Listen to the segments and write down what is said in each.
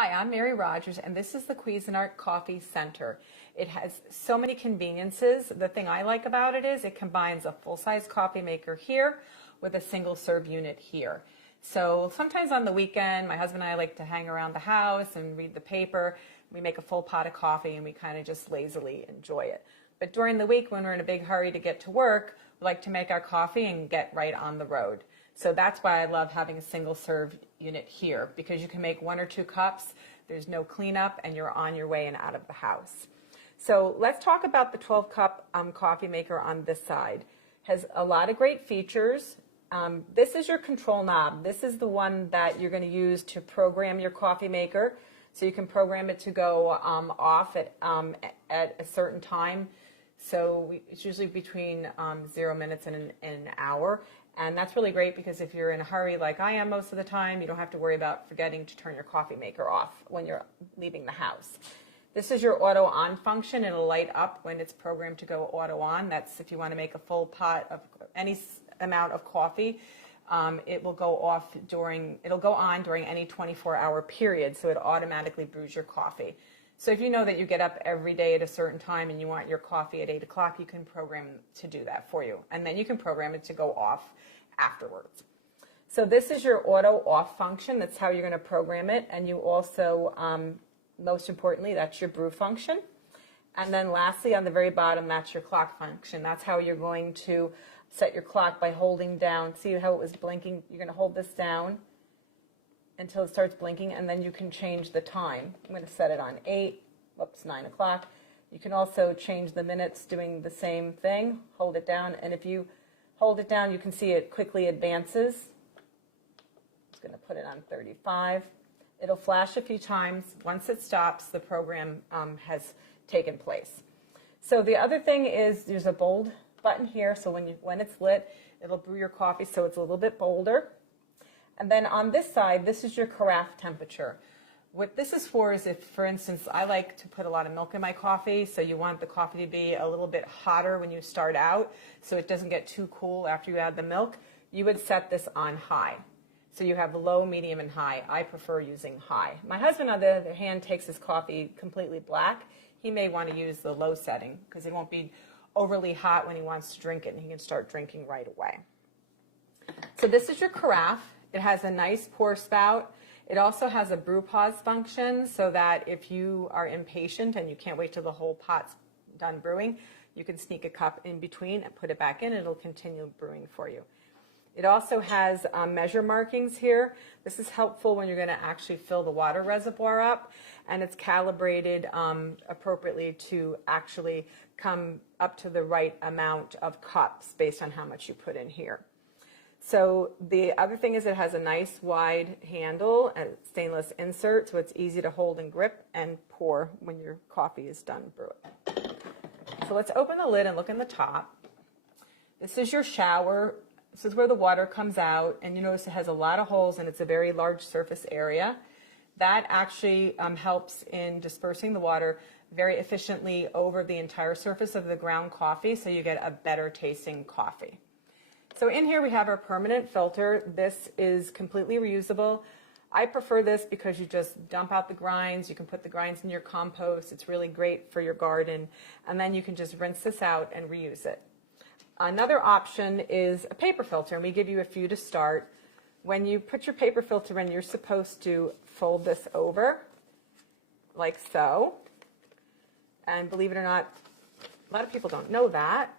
Hi, I'm Mary Rogers, and this is the Cuisinart Coffee Center. It has so many conveniences. The thing I like about it is it combines a full-size coffee maker here with a single-serve unit here. So sometimes on the weekend, my husband and I like to hang around the house and read the paper. We make a full pot of coffee and we kind of just lazily enjoy it. But during the week, when we're in a big hurry to get to work, we like to make our coffee and get right on the road. So that's why I love having a single serve unit here, because you can make 1 or 2 cups, there's no cleanup, and you're on your way and out of the house. So let's talk about the 12-cup coffee maker on this side. Has a lot of great features. This is your control knob. This is the one that you're going to use to program your coffee maker. So you can program it to go off at a certain time. So it's usually between 0 minutes and an hour. And that's really great because if you're in a hurry like I am most of the time, you don't have to worry about forgetting to turn your coffee maker off when you're leaving the house. This is your auto on function. It'll light up when it's programmed to go auto on. That's if you want to make a full pot of any amount of coffee. It will go on during any 24-hour period, so it automatically brews your coffee. So if you know that you get up every day at a certain time and you want your coffee at 8 o'clock, you can program to do that for you. And then you can program it to go off afterwards. So this is your auto off function. That's how you're going to program it. And you also, most importantly, that's your brew function. And then lastly, on the very bottom, that's your clock function. That's how you're going to set your clock by holding down. See how it was blinking? You're going to hold this down until it starts blinking, and then you can change the time. I'm going to set it on 9 o'clock. You can also change the minutes doing the same thing. Hold it down, and if you hold it down, you can see it quickly advances. I'm just going to put it on 35. It'll flash a few times. Once it stops, the program has taken place. So the other thing is there's a bold button here, so when it's lit, it'll brew your coffee so it's a little bit bolder. And then on this side, this is your carafe temperature. What this is for is if, for instance, I like to put a lot of milk in my coffee, so you want the coffee to be a little bit hotter when you start out so it doesn't get too cool after you add the milk, you would set this on high. So you have low, medium, and high. I prefer using high. My husband, on the other hand, takes his coffee completely black. He may want to use the low setting because it won't be overly hot when he wants to drink it, and he can start drinking right away. So this is your carafe. It has a nice pour spout. It also has a brew pause function so that if you are impatient and you can't wait till the whole pot's done brewing, you can sneak a cup in between and put it back in. It'll continue brewing for you. It also has measure markings here. This is helpful when you're going to actually fill the water reservoir up, and it's calibrated appropriately to actually come up to the right amount of cups based on how much you put in here. So the other thing is it has a nice wide handle and stainless insert, so it's easy to hold and grip and pour when your coffee is done brewing. So let's open the lid and look in the top. This is your shower. This is where the water comes out, and you notice it has a lot of holes and it's a very large surface area. That actually helps in dispersing the water very efficiently over the entire surface of the ground coffee, so you get a better tasting coffee. So in here we have our permanent filter. This is completely reusable. I prefer this because you just dump out the grinds. You can put the grinds in your compost. It's really great for your garden. And then you can just rinse this out and reuse it. Another option is a paper filter, and we give you a few to start. When you put your paper filter in, you're supposed to fold this over like so. And believe it or not, a lot of people don't know that.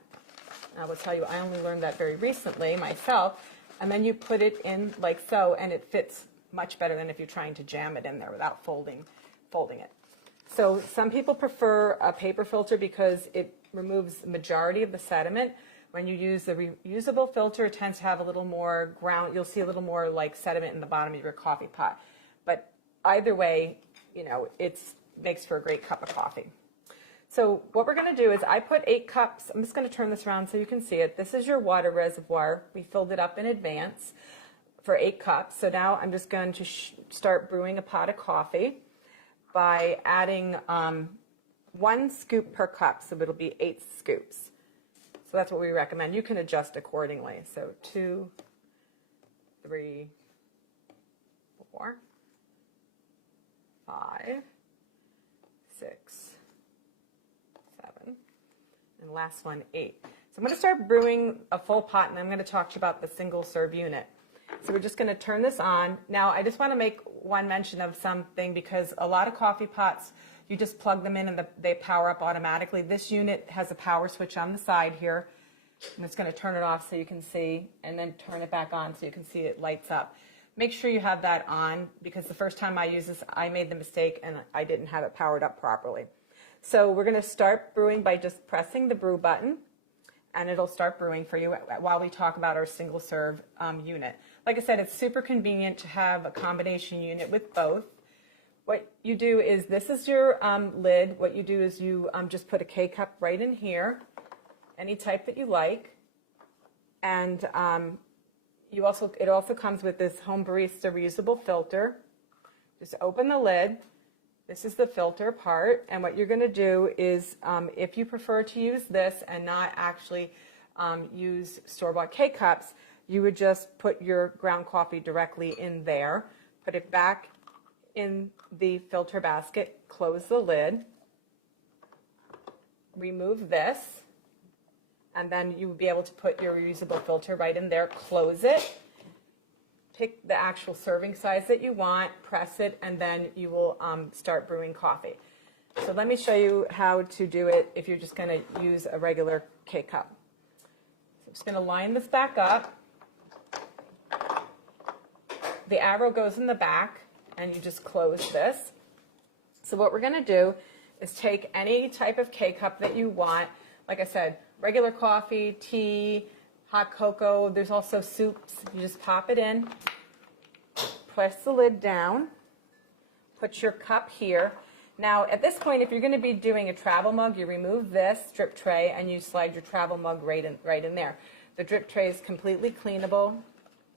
I will tell you, I only learned that very recently myself. And then you put it in like so, and it fits much better than if you're trying to jam it in there without folding it. So some people prefer a paper filter because it removes the majority of the sediment. When you use the reusable filter, it tends to have a little more you'll see a little more like sediment in the bottom of your coffee pot. But either way, you know, it makes for a great cup of coffee. So what we're going to do is I put 8 cups. I'm just going to turn this around so you can see it. This is your water reservoir. We filled it up in advance for 8 cups. So now I'm just going to start brewing a pot of coffee by adding 1 scoop per cup. So it'll be 8 scoops. So that's what we recommend. You can adjust accordingly. So 2, 3, 4, 5, 6, 7, and last one, 8. So I'm going to start brewing a full pot, and I'm going to talk to you about the single serve unit. So we're just going to turn this on. Now, I just want to make one mention of something, because a lot of coffee pots, you just plug them in and they power up automatically. This unit has a power switch on the side here. I'm just going to turn it off so you can see, and then turn it back on so you can see it lights up. Make sure you have that on, because the first time I used this, I made the mistake and I didn't have it powered up properly. So we're going to start brewing by just pressing the brew button, and it'll start brewing for you while we talk about our single serve unit. Like I said, it's super convenient to have a combination unit with both. What you do is, this is your lid. What you do is you just put a K-cup right in here, any type that you like, and it also comes with this Home Barista reusable filter. Just open the lid. This is the filter part, and what you're going to do is, if you prefer to use this and not actually use store-bought K-cups, you would just put your ground coffee directly in there, put it back in the filter basket, close the lid, remove this, and then you would be able to put your reusable filter right in there, close it, pick the actual serving size that you want, press it, and then you will start brewing coffee. So let me show you how to do it if you're just going to use a regular K-cup. So I'm just going to line this back up. The arrow goes in the back, and you just close this. So what we're going to do is take any type of K-cup that you want. Like I said, regular coffee, tea, hot cocoa. There's also soups. You just pop it in, press the lid down, put your cup here. Now, at this point, if you're going to be doing a travel mug, you remove this drip tray and you slide your travel mug right in there. The drip tray is completely cleanable.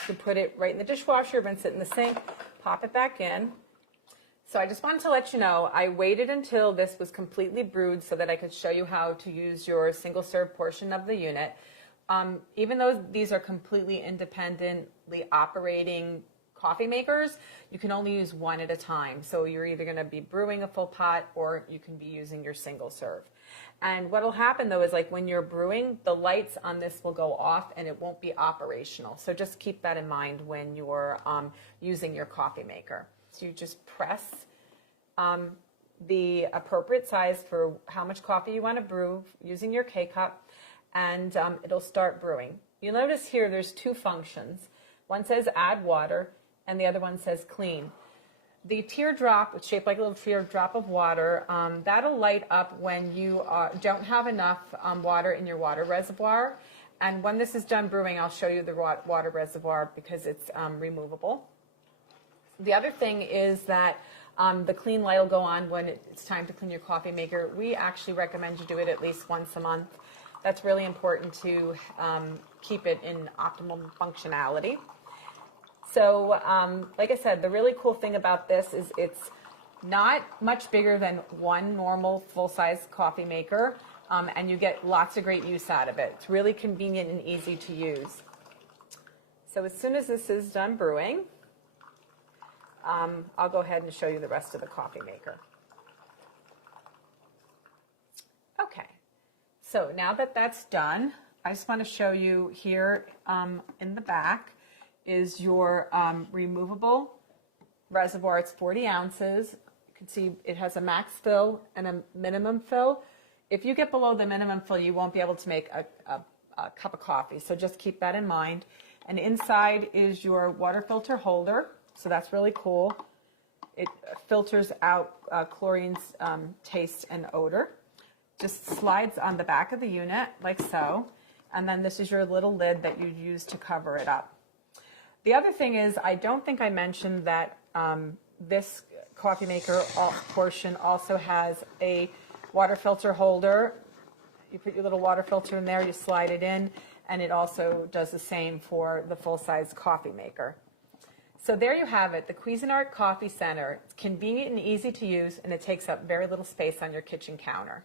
You put it right in the dishwasher, rinse it in the sink, pop it back in. So I just wanted to let you know, I waited until this was completely brewed so that I could show you how to use your single serve portion of the unit. Even though these are completely independently operating coffee makers, you can only use one at a time. So you're either going to be brewing a full pot, or you can be using your single serve. And what will happen though is, like, when you're brewing, the lights on this will go off and it won't be operational. So just keep that in mind when you're using your coffee maker. So you just press the appropriate size for how much coffee you want to brew using your K-cup, and it'll start brewing. You'll notice here there's two functions. One says add water, and the other one says clean. The teardrop, it's shaped like a little teardrop of water, that'll light up when you don't have enough water in your water reservoir. And when this is done brewing, I'll show you the water reservoir, because it's removable. The other thing is that the clean light will go on when it's time to clean your coffee maker. We actually recommend you do it at least once a month. That's really important to keep it in optimal functionality. So, like I said, the really cool thing about this is it's not much bigger than one normal full-size coffee maker, and you get lots of great use out of it. It's really convenient and easy to use. So as soon as this is done brewing, I'll go ahead and show you the rest of the coffee maker. Okay, so now that that's done, I just want to show you here in the back is your removable reservoir. It's 40 ounces. You can see it has a max fill and a minimum fill. If you get below the minimum fill, you won't be able to make a cup of coffee, so just keep that in mind. And inside is your water filter holder, so that's really cool. It filters out chlorine's taste and odor. Just slides on the back of the unit like so, and then this is your little lid that you use to cover it up. The other thing is, I don't think I mentioned that this coffee maker portion also has a water filter holder. You put your little water filter in there, you slide it in, and it also does the same for the full-size coffee maker. So there you have it, the Cuisinart Coffee Center. It's convenient and easy to use, and it takes up very little space on your kitchen counter.